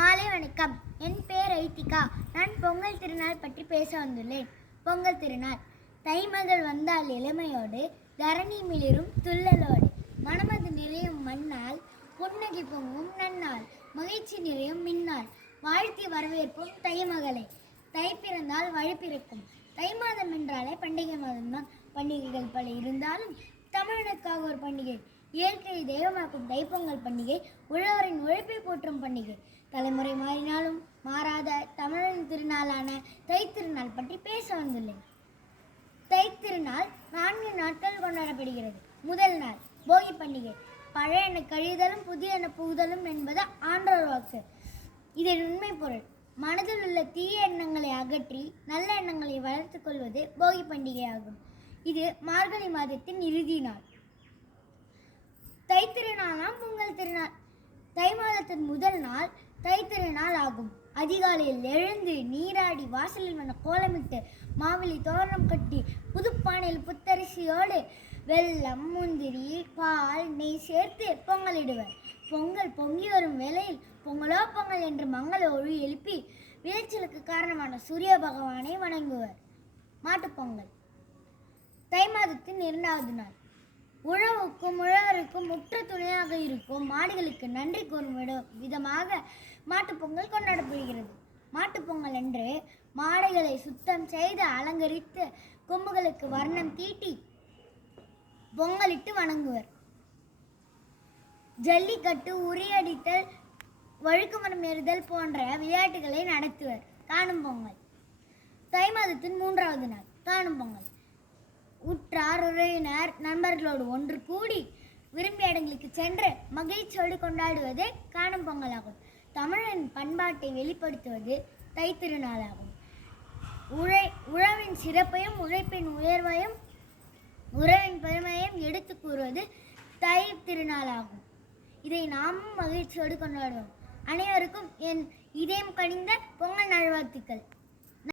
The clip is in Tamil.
மாலை வணக்கம். என் பெயர் ஐத்திகா. நான் பொங்கல் திருநாள் பற்றி பேச வந்துள்ளேன். பொங்கல் திருநாள் தைமகள் வந்தால் இளமையோடு, தரணி மிளிரும் துள்ளலோடு, மனமது நிறையும் மண்ணால், புன்னகை பொங்கும் நன்னாள், மகிழ்ச்சி நிறையும் மின்னாள், வாழ்த்தி வரவேற்போம் தைமகளை. தை பிறந்தால் வழி பிறக்கும். தை மாதம் என்றாலே பண்டிகை மாதம்தான். பண்டிகைகள் பல இருந்தாலும் தமிழனுக்காக ஒரு பண்டிகை. இயற்கையை தெய்வமாக்கும் தைப்பொங்கல் பண்டிகை உழவரின் உழைப்பை போற்றும் பண்டிகை. தலைமுறை மாறினாலும் மாறாத தமிழரின் திருநாளான தைத்திருநாள் பற்றி பேச வந்துள்ளேன். தைத்திருநாள் 4 நாட்கள் கொண்டாடப்படுகிறது. முதல் நாள் போகி பண்டிகை. பழைய எண்ணெய் கழிதலும் புதிய எண்ணெய் புகுதலும் என்பது ஆன்றோர் வாக்கு. இதன் உண்மை பொருள் மனதில் உள்ள தீய எண்ணங்களை அகற்றி நல்ல எண்ணங்களை வளர்த்துக் கொள்வது போகி பண்டிகை ஆகும். இது மார்கழி மாதத்தின் இறுதி நாள். தைத்திருநாளாம் பொங்கல் திருநாள். தை மாதத்தின் முதல் நாள் தைத்திருநாள் ஆகும். அதிகாலையில் எழுந்து நீராடி வாசலில் வந்த கோலமிட்டு மாவிலி தோரணம் கட்டி புதுப்பானையில் புத்தரிசியோடு வெல்லம், முந்திரி, பால், நெய் சேர்த்து பொங்கலிடுவர். பொங்கல் பொங்கி வரும் வேளையில் பொங்கலோ பொங்கல் என்று மங்கள ஒளி எழுப்பி விளைச்சலுக்கு காரணமான சூரிய பகவானை வணங்குவர். மாட்டுப்பொங்கல் தை மாதத்தின் 2வது நாள். உழவுக்கும் உழவருக்கும் உற்ற துணையாக இருக்கும் மாடுகளுக்கு நன்றி கூறும் விதமாக மாட்டுப்பொங்கல் கொண்டாடப்படுகிறது. மாட்டுப்பொங்கல் அன்று மாடுகளை சுத்தம் செய்து அலங்கரித்து கொம்புகளுக்கு வர்ணம் தீட்டி பொங்கலிட்டு வணங்குவர். ஜல்லிக்கட்டு, உரியடித்தல், வழுக்குமரம் ஏறுதல் போன்ற விளையாட்டுகளை நடத்துவர். காணும் பொங்கல் தை மாதத்தின் 3வது நாள். காணும் பொங்கல் உற்றார் உறவினர் நண்பர்களோடு ஒன்று கூடி விரும்பிய இடங்களுக்கு சென்று மகிழ்ச்சியோடு கொண்டாடுவது காணும் பொங்கலாகும். தமிழரின் பண்பாட்டை வெளிப்படுத்துவது தைத்திருநாளாகும். உழவின் சிறப்பையும் உழைப்பின் உயர்வையும் உறவின் பெருமையையும் எடுத்து கூறுவது தை திருநாளாகும். இதை நாமும் மகிழ்ச்சியோடு கொண்டாடுவோம். அனைவருக்கும் என் இதயம் கனிந்த பொங்கல் நல்வாழ்த்துக்கள்.